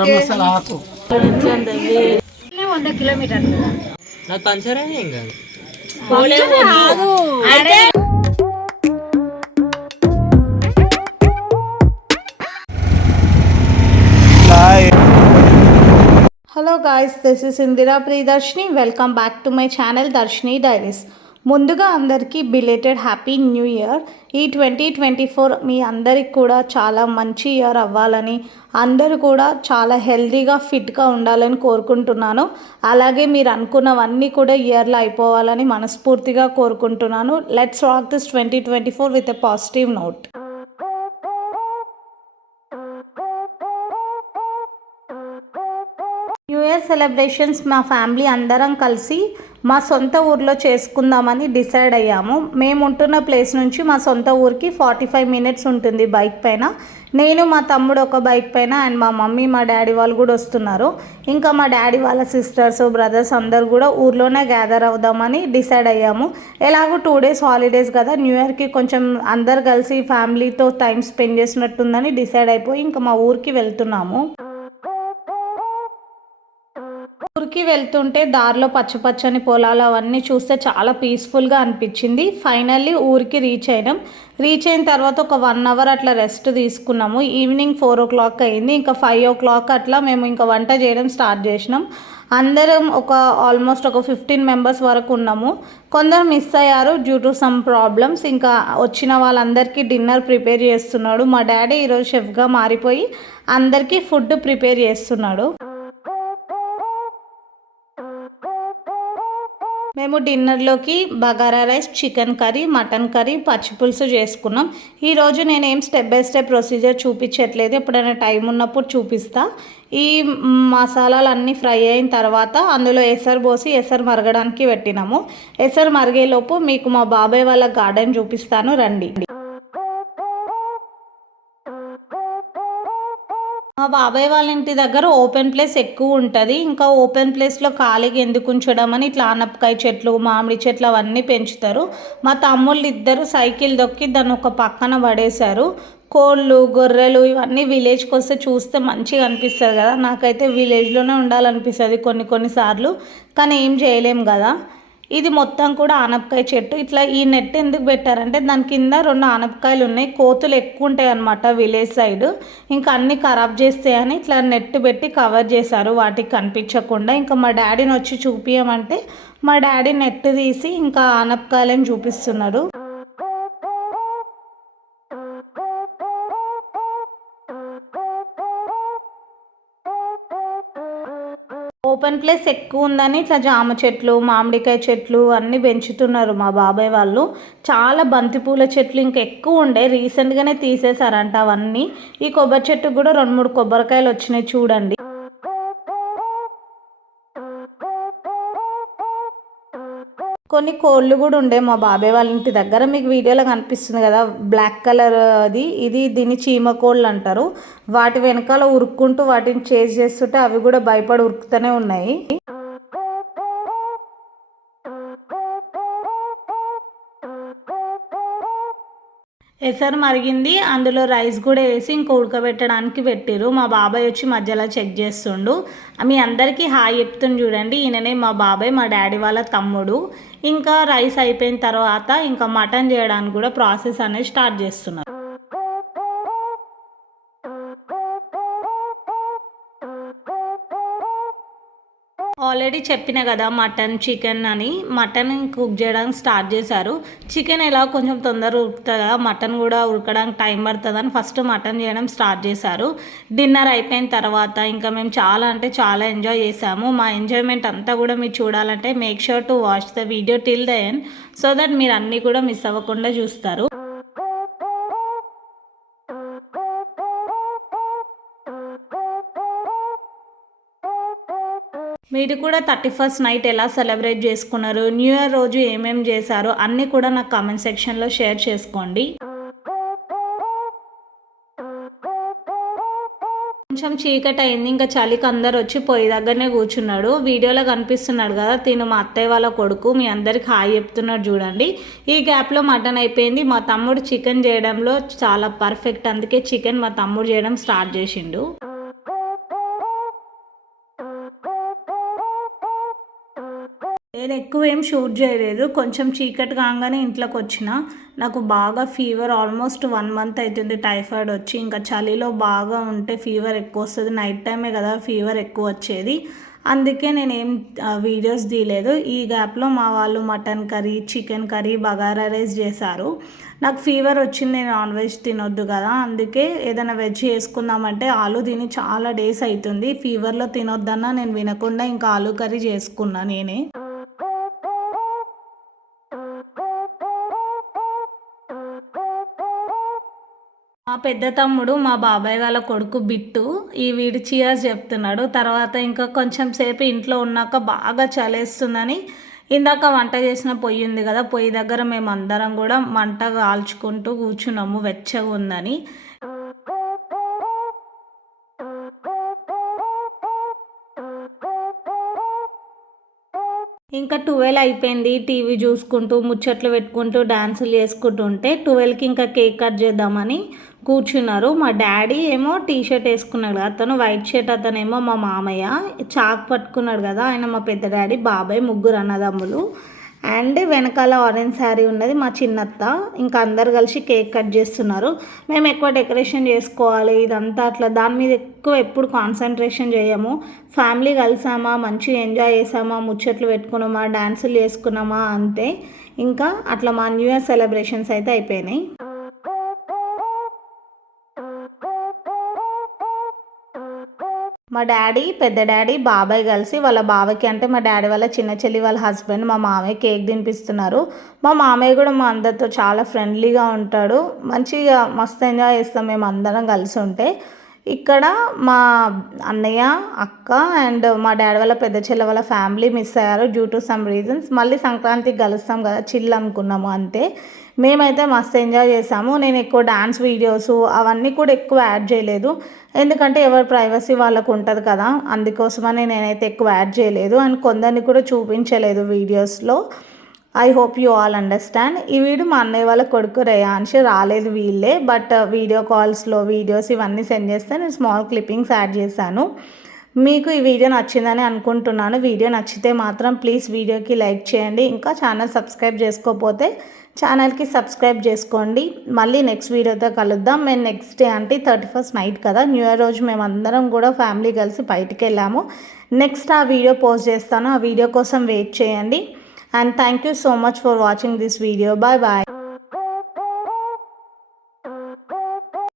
గరం మసాలా ఆకు 100 కిలోమీటర్లు నాకు పంచర్ అయింది ఏం కాదు. Hello guys, this is Indira Priyadarshini. Welcome back to my channel Darshini diaries. ముందుగా అందరికీ బిలేటెడ్ హ్యాపీ న్యూ ఇయర్. ఈ 2024 మీ అందరికి కూడా చాలా మంచి ఇయర్ అవ్వాలని, అందరూ కూడా చాలా హెల్తీగా ఫిట్గా ఉండాలని కోరుకుంటున్నాను. అలాగే మీరు అనుకున్నవన్నీ కూడా ఇయర్లో అయిపోవాలని మనస్ఫూర్తిగా కోరుకుంటున్నాను. Let's rock this 2024 with a positive note. New year celebrations మా ఫ్యామిలీ అందరం కలిసి మా సొంత ఊర్లో చేసుకుందామని డిసైడ్ అయ్యాము. మేము ఉంటున్న ప్లేస్ నుంచి మా సొంత ఊరికి 45 మినిట్స్ ఉంటుంది బైక్ పైన. నేను, మా తమ్ముడు ఒక బైక్ పైన, అండ్ మా మమ్మీ, మా డాడీ వాళ్ళు కూడా వస్తున్నారు. ఇంకా మా డాడీ వాళ్ళ సిస్టర్స్, బ్రదర్స్ అందరు కూడా ఊర్లోనే గ్యాదర్ అవుదామని డిసైడ్ అయ్యాము. ఎలాగో 2 డేస్ హాలిడేస్ కదా, న్యూ ఇయర్కి కొంచెం అందరు కలిసి ఫ్యామిలీతో టైం స్పెండ్ చేసినట్టుందని డిసైడ్ అయిపోయి ఇంకా మా ఊరికి వెళ్తున్నాము. ఊరికి వెళ్తుంటే దారిలో పచ్చని పొలాలు అవన్నీ చూస్తే చాలా పీస్ఫుల్గా అనిపించింది. ఫైనల్లీ ఊరికి రీచ్ అయిన తర్వాత ఒక 1 అవర్ అట్లా రెస్ట్ తీసుకున్నాము. ఈవినింగ్ 4 o'clock అయింది. ఇంకా 5 o'clock అట్లా మేము ఇంకా వంట చేయడం స్టార్ట్ చేసినాం. అందరం ఆల్మోస్ట్ ఒక 15 మెంబర్స్ వరకు ఉన్నాము. కొందరు మిస్ అయ్యారు డ్యూ టు సమ్ ప్రాబ్లమ్స్. ఇంకా వచ్చిన వాళ్ళందరికీ డిన్నర్ ప్రిపేర్ చేస్తున్నాడు మా డాడీ. ఈరోజు షెఫ్గా మారిపోయి అందరికీ ఫుడ్ ప్రిపేర్ చేస్తున్నాడు. మేము డిన్నర్లోకి bagara rice, chicken curry, mutton curry, పచ్చిపులుసు చేసుకున్నాం. ఈరోజు నేనేం స్టెప్ బై స్టెప్ ప్రొసీజర్ చూపించట్లేదు, ఎప్పుడైనా టైం ఉన్నప్పుడు చూపిస్తా. ఈ మసాలాలు అన్నీ ఫ్రై అయిన తర్వాత అందులో ఎసరు పోసి ఎసరు మరగడానికి పెట్టినాము. ఎసరు మరిగేలోపు మీకు మా బాబాయ్ వాళ్ళ గార్డెన్ చూపిస్తాను, రండి. మా బాబాయ్ వాళ్ళ ఇంటి దగ్గర ఓపెన్ ప్లేస్ ఎక్కువ ఉంటుంది. ఇంకా ఓపెన్ ప్లేస్లో ఖాళీగా ఎందుకు ఉంచడం అని ఇట్లా ఆనపకాయ చెట్లు, మామిడి చెట్లు అవన్నీ పెంచుతారు. మా తమ్ముళ్ళు ఇద్దరు సైకిల్ దొక్కి దాన్ని ఒక పక్కన పడేశారు. కోళ్ళు, గొర్రెలు ఇవన్నీ విలేజ్కి వస్తే చూస్తే మంచిగా అనిపిస్తుంది కదా. నాకైతే విలేజ్లోనే ఉండాలనిపిస్తుంది కొన్నిసార్లు, కానీ ఏం చేయలేం కదా. ఇది మొత్తం కూడా ఆనపకాయ చెట్టు. ఇట్లా ఈ నెట్ ఎందుకు పెట్టారంటే దాని కింద 2 ఆనపకాయలు ఉన్నాయి. కోతులు ఎక్కువ ఉంటాయి అన్నమాట విలేజ్ సైడ్. ఇంకా అన్నీ ఖరాబ్ చేస్తాయని ఇట్లా నెట్ పెట్టి కవర్ చేశారు వాటికి కనిపించకుండా. ఇంకా మా డాడీని వచ్చి చూపించమంటే మా డాడీ నెట్ తీసి ఇంకా ఆనపకాయలని చూపిస్తున్నారు. ఓపెన్ ప్లేస్ ఎక్కువ ఉందని ఇట్లా జామ చెట్లు, మామిడికాయ చెట్లు అన్నీ పెంచుతున్నారు మా బాబాయ్ వాళ్ళు. చాలా బంతిపూల చెట్లు ఇంకా ఎక్కువ ఉండే, రీసెంట్గానే తీసేశారంట అవన్నీ. ఈ కొబ్బరి చెట్టుకు కూడా 2-3 కొబ్బరికాయలు వచ్చినాయి చూడండి. కొన్ని కోళ్ళు కూడా ఉండే మా బాబాయ్ వాళ్ళ ఇంటి దగ్గర. మీకు వీడియోలో కనిపిస్తుంది కదా బ్లాక్ కలర్ అది, దీన్ని చీమ కోళ్ళు అంటారు. వాటి వెనకాల ఉరుక్కుంటూ వాటిని చేజ్ చేస్తుంటే అవి కూడా భయపడి ఉరుకుతూనే ఉన్నాయి. ఎసరు మరిగింది, అందులో రైస్ కూడా వేసి ఇంక ఉడకబెట్టడానికి పెట్టారు. మా బాబాయ్ వచ్చి మధ్యలో చెక్ చేస్తుండు. మీ అందరికీ హాయ్ చెప్తుంది చూడండి. ఈయననే మా బాబాయ్, మా డాడీ వాళ్ళ తమ్ముడు. ఇంకా రైస్ అయిపోయిన తర్వాత ఇంకా మటన్ చేయడానికి కూడా ప్రాసెస్ అనేది స్టార్ట్ చేస్తున్నారు. ఆల్రెడీ చెప్పిన కదా మటన్, చికెన్ అని. మటన్ కుక్ చేయడానికి స్టార్ట్ చేశారు. చికెన్ ఎలా కొంచెం తొందరగా ఉడుకుతుంది కదా, మటన్ కూడా ఉడకడానికి టైం పడుతుందని ఫస్ట్ మటన్ చేయడం స్టార్ట్ చేశారు. డిన్నర్ అయిపోయిన తర్వాత ఇంకా మేము చాలా ఎంజాయ్ చేసాము. మా ఎంజాయ్మెంట్ అంతా కూడా మీరు చూడాలంటే make sure to watch the video till the end, so that మీరు అన్నీ కూడా మిస్ అవ్వకుండా చూస్తారు. మీరు కూడా 31st నైట్ ఎలా సెలబ్రేట్ చేసుకున్నారు, న్యూ ఇయర్ రోజు ఏమేమి చేశారో అన్నీ కూడా నాకు కామెంట్ సెక్షన్లో షేర్ చేసుకోండి. కొంచెం చీకటి అయింది, ఇంకా చలికి అందరు వచ్చి పొయ్యి దగ్గరనే కూర్చున్నాడు. వీడియోలో కనిపిస్తున్నాడు కదా, తిను మా అత్తయ్య వాళ్ళ కొడుకు. మీ అందరికి హాయ్ చెప్తున్నాడు చూడండి. ఈ గ్యాప్లో మటన్ అయిపోయింది. మా తమ్ముడు చికెన్ చేయడంలో చాలా పర్ఫెక్ట్, అందుకే చికెన్ మా తమ్ముడు చేయడం స్టార్ట్ చేసిండు. నేను ఎక్కువ ఏం షూట్ చేయలేదు, కొంచెం చీకటి కాగానే ఇంట్లోకి వచ్చిన. నాకు బాగా ఫీవర్ ఆల్మోస్ట్ 1 మంత్ అవుతుంది టైఫాయిడ్ వచ్చి. ఇంకా చలిలో బాగా ఉంటే ఫీవర్ ఎక్కువ వస్తుంది, నైట్ టైమే కదా ఫీవర్ ఎక్కువ వచ్చేది. అందుకే నేనేం వీడియోస్ తీయలేదు. ఈ గ్యాప్లో మా వాళ్ళు mutton curry, chicken curry, bagara rice చేశారు. నాకు ఫీవర్ వచ్చింది, నేను నాన్ వెజ్ తినొద్దు కదా, అందుకే ఏదైనా వెజ్ చేసుకుందామంటే ఆలు తిని చాలా డేస్ అవుతుంది. ఫీవర్లో తినొద్దన్నా నేను వినకుండా ఇంకా ఆలు కర్రీ చేసుకున్నా నేనే. మా పెద్ద తమ్ముడు మా బాబాయ్ వాళ్ళ కొడుకు బిట్టు ఈ వీడు చియర్స్ చెప్తున్నాడు. తర్వాత ఇంకా కొంచెం సేపు ఇంట్లో ఉన్నాక బాగా చలేస్తుందని ఇందాక వంట చేసిన పొయ్యి ఉంది కదా, పొయ్యి దగ్గర మేము అందరం కూడా మంట కాల్చుకుంటూ కూర్చున్నాము, వెచ్చగా ఉందని. ఇంకా 12 అయిపోయింది. టీవీ చూసుకుంటూ ముచ్చట్లు పెట్టుకుంటూ డ్యాన్సులు చేసుకుంటూ ఉంటే 12కి ఇంకా కేక్ కట్ చేద్దామని కూర్చున్నారు. మా డాడీ ఏమో టీ షర్ట్ వేసుకున్నాడు, అతను వైట్ షర్ట్, అతనేమో మా మామయ్య. చాక్ పట్టుకున్నాడు కదా, ఆయన మా పెద్ద డాడీ, బాబాయ్, ముగ్గురు అన్నదమ్ములు. అండ్ వెనకాల ఆరెంజ్ శారీ ఉన్నది మా చిన్నత్త. ఇంకా అందరు కలిసి కేక్ కట్ చేస్తున్నారు. మేము ఎక్కువ డెకరేషన్ చేసుకోవాలి ఇదంతా అట్లా దాని మీద ఎక్కువ ఎప్పుడు కాన్సన్ట్రేషన్ చేయము. ఫ్యామిలీ కలిసామా, మంచిగా ఎంజాయ్ చేసామా, ముచ్చట్లు పెట్టుకున్నామా, డ్యాన్సులు చేసుకున్నామా అంతే. ఇంకా అట్లా మా న్యూ ఇయర్ సెలబ్రేషన్స్ అయితే అయిపోయినాయి. మా డాడీ, పెద్ద డాడీ, బాబాయ్ కలిసి వాళ్ళ బావకి, అంటే మా డాడీ వాళ్ళ చిన్న చెల్లి వాళ్ళ హస్బెండ్, మా మామయ్య కేక్ తినిపిస్తున్నారు. మా మామయ్య కూడా మా అందరితో చాలా ఫ్రెండ్లీగా ఉంటాడు. మంచిగా మస్తు ఎంజాయ్ చేస్తాం మేము అందరం కలిసి ఉంటే. ఇక్కడ మా అన్నయ్య, అక్క అండ్ మా డాడీ వాళ్ళ పెద్ద చెల్లె వాళ్ళ ఫ్యామిలీ మిస్ అయ్యారు డ్యూ టు సమ్ రీజన్స్. మళ్ళీ సంక్రాంతికి కలుస్తాం కదా, చిల్ అనుకున్నాము అంతే. మేమైతే మస్తు ఎంజాయ్ చేసాము. నేను ఎక్కువ డాన్స్ వీడియోస్ అవన్నీ కూడా ఎక్కువ యాడ్ చేయలేదు, ఎందుకంటే ఎవరి ప్రైవసీ వాళ్ళకు ఉంటుంది కదా, అందుకోసమని నేనైతే ఎక్కువ యాడ్ చేయలేదు అండ్ కొందరిని కూడా చూపించలేదు వీడియోస్లో. I hope you all understand. ఈ వీడియో మా అన్నయ్య వాళ్ళ కొడుకు రేయాన్షి రాలేదు వీళ్ళే, బట్ వీడియో కాల్స్లో వీడియోస్ ఇవన్నీ సెండ్ చేస్తే నేను స్మాల్ క్లిప్పింగ్స్ యాడ్ చేశాను. మీకు ఈ వీడియో నచ్చిందని అనుకుంటున్నాను. వీడియో నచ్చితే మాత్రం ప్లీజ్ వీడియోకి లైక్ చేయండి. ఇంకా ఛానల్ సబ్స్క్రైబ్ చేసుకోకపోతే ఛానల్కి సబ్స్క్రైబ్ చేసుకోండి. మళ్ళీ నెక్స్ట్ వీడియోతో కలుద్దాం. మేము నెక్స్ట్ డే అంటే 31st నైట్ కదా, న్యూ ఇయర్ రోజు మేము అందరం కూడా ఫ్యామిలీ కలిసి బయటికి వెళ్ళాము. నెక్స్ట్ ఆ వీడియో పోస్ట్ చేస్తాను, ఆ వీడియో కోసం వెయిట్ చేయండి. And thank you so much for watching this video. Bye bye.